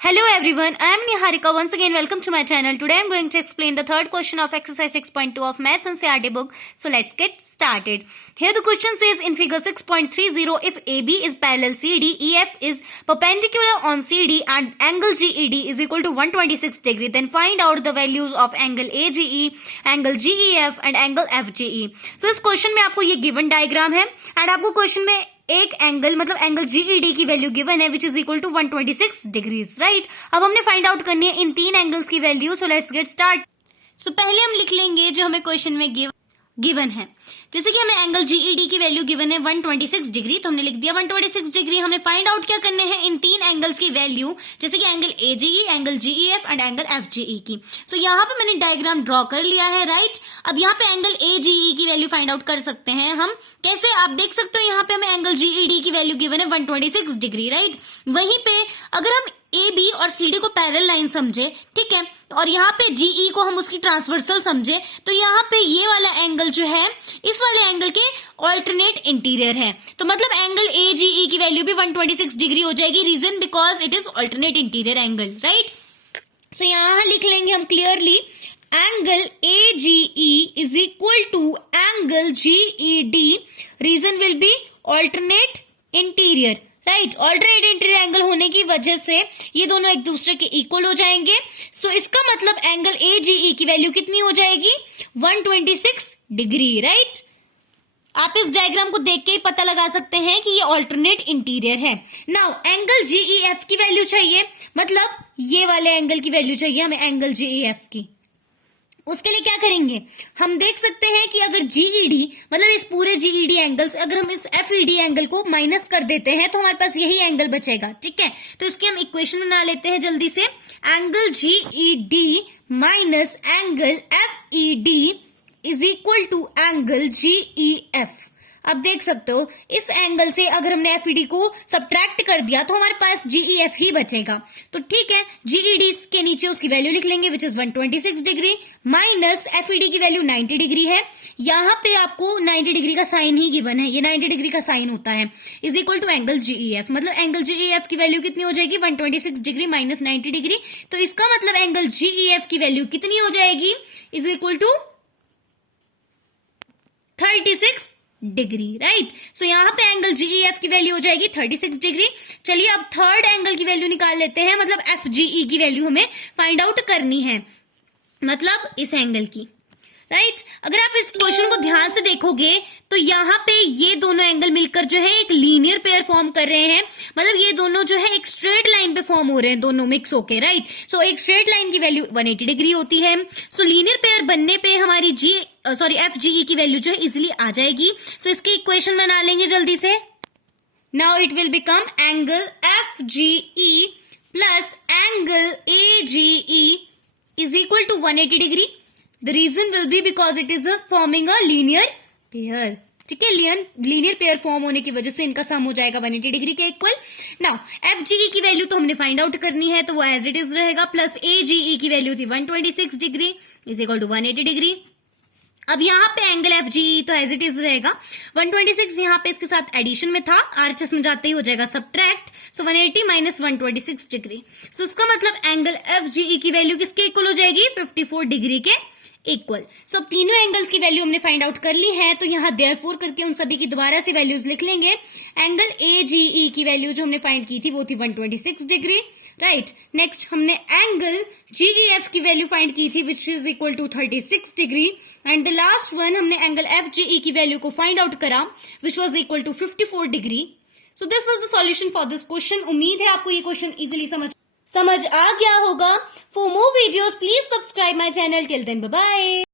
Hello everyone, I am Niharika. Once again, welcome to my channel. Today I am going to explain the third question of exercise 6.2 of Maths NCERT book. So let's get started. Here the question says in figure 6.30, if AB is parallel CD, EF is perpendicular on CD and angle GED is equal to 126 degree, then find out the values of angle AGE, angle GEF and angle FGE. So इस question में आपको ये given diagram है and आपको question में एक angle मतलब angle GED की वैल्यू गिवन है which is equal to 126 degrees right. अब हमने फाइंड आउट करनी है इन तीन एंगल्स की value. So let's get start. So पहले हम लिख लेंगे जो हमें क्वेश्चन में गिवन है। जैसे कि हमें एंगल जीईडी की वैल्यू गिवन है 126 डिग्री, तो हमने लिख दिया 126 डिग्री। हमें फाइंड आउट क्या करने हैं इन तीन एंगल्स की वैल्यू, जैसे कि angle AGE, angle GEF and angle FGE की। सो यहाँ पे मैंने डायग्राम ड्रॉ कर लिया है राइट। अब यहाँ पे एंगल एजीई की वैल्यू फाइंड आउट कर सकते हैं हम कैसे, आप देख सकते हो यहाँ पे हमें एंगल जीईडी की वैल्यू गिवन है 126 डिग्री राइट। वहीं पे अगर हम ए बी और सी डी को पैरेलल लाइन समझे, ठीक है, और यहाँ पे जीई को हम उसकी ट्रांसवर्सल समझे, तो यहाँ पे ये वाला एंगल जो है इस वाले एंगल के ऑल्टरनेट इंटीरियर है। तो मतलब एंगल ए जीई की वैल्यू भी 126 डिग्री हो जाएगी। Reason because it is alternate interior angle right. So यहाँ लिख लेंगे हम clearly angle A GE is equal to angle GED. Reason will be alternate interior right. Alternate interior angle होने की वजह से ये दोनों एक दूसरे के इक्वल हो जाएंगे। सो इसका मतलब एंगल एजीई की वैल्यू कितनी हो जाएगी 126 डिग्री राइट। आप इस डायग्राम को देख के ही पता लगा सकते हैं कि ये ऑल्टरनेट इंटीरियर है। नाउ एंगल जीईएफ की वैल्यू चाहिए, मतलब ये वाले एंगल की वैल्यू चाहिए हमें एंगल जीईएफ की। उसके लिए क्या करेंगे, हम देख सकते हैं कि अगर जीईडी मतलब इस पूरे जीईडी एंगल से अगर हम इस एफईडी एंगल को माइनस कर देते हैं तो हमारे पास यही एंगल बचेगा, ठीक है। तो इसकी हम इक्वेशन बना लेते हैं जल्दी से। Angle GED minus angle FED is equal to angle GEF. अब देख सकते हो इस एंगल से अगर हमने एफईडी को सब्ट्रैक्ट कर दिया तो हमारे पास जीईएफ ही बचेगा। तो ठीक है, जीईडी के नीचे उसकी वैल्यू लिख लेंगे which is 126 degree minus FED की वैल्यू 90 डिग्री है। यहाँ पे आपको 90 डिग्री का साइन ही गिवन है, ये 90 डिग्री का साइन होता है, is equal to angle GEF. मतलब एंगल जीईएफ की वैल्यू कितनी हो जाएगी 126 डिग्री माइनस 90 डिग्री। तो इसका मतलब एंगल जीईएफ की वैल्यू कितनी हो जाएगी is equal to 36 degree right. So यहाँ पे एंगल जीईएफ की वैल्यू हो जाएगी 36 डिग्री। चलिए अब थर्ड एंगल की वैल्यू निकाल लेते हैं, मतलब एफजीई की वैल्यू हमें फाइंड आउट करनी है, मतलब इस एंगल की राइट। अगर आप इस क्वेश्चन को ध्यान से देखोगे तो यहाँ पे ये दोनों एंगल मिलकर जो है एक लीनियर पेयर फॉर्म कर रहे हैं, मतलब ये दोनों जो है एक स्ट्रेट लाइन पे फॉर्म हो रहे हैं दोनों मिक्स होके राइट। सो एक स्ट्रेट लाइन की वैल्यू 180 डिग्री होती है। सो लीनियर पेयर बनने पे हमारी एफजीई की वैल्यू जो है इजिली आ जाएगी। सो इसकी इक्वेशन बना लेंगे जल्दी से। Now it will become angle FGE plus angle AGE is equal to 180 degree. The reason will be because it is forming a linear pair, ठीक है। लीनियर पेयर फॉर्म होने की वजह से इनका सम हो जाएगा 180 डिग्री के इक्वल। नाउ एफजीई की वैल्यू तो हमने फाइंड आउट करनी है तो वो एज इट इज रहेगा, प्लस एजीई की वैल्यू थी 126 degree is equal to 180 degree. अब यहाँ पे एंगल एफजीई तो एज इट इज रहेगा 126, यहाँ पे इसके साथ एडिशन में था, आरएचएस में जाते ही हो जाएगा सब्ट्रैक्ट। सो 180 माइनस 126 डिग्री। सो इसका मतलब एंगल एफजीई की वैल्यू किसके इक्वल हो जाएगी 54 डिग्री के इक्वल। सो तीनों एंगल्स की वैल्यू हमने फाइंड आउट कर ली है, तो यहाँ देयरफॉर करके उन सभी की दोबारा से वैल्यूज लिख लेंगे। एंगल एजीई की वैल्यू जो हमने फाइंड की थी वो थी 126 डिग्री राइट। नेक्स्ट हमने एंगल जीईएफ की वैल्यू फाइंड की थी which is equal to 36 degree and the last one हमने एंगल एफजीई की वैल्यू को फाइंड आउट करा which was equal to 54 degree. So this was the solution for this question. उम्मीद है आपको ये क्वेश्चन इजिली समझ आ गया होगा। For more videos please subscribe my channel. Till then bye bye.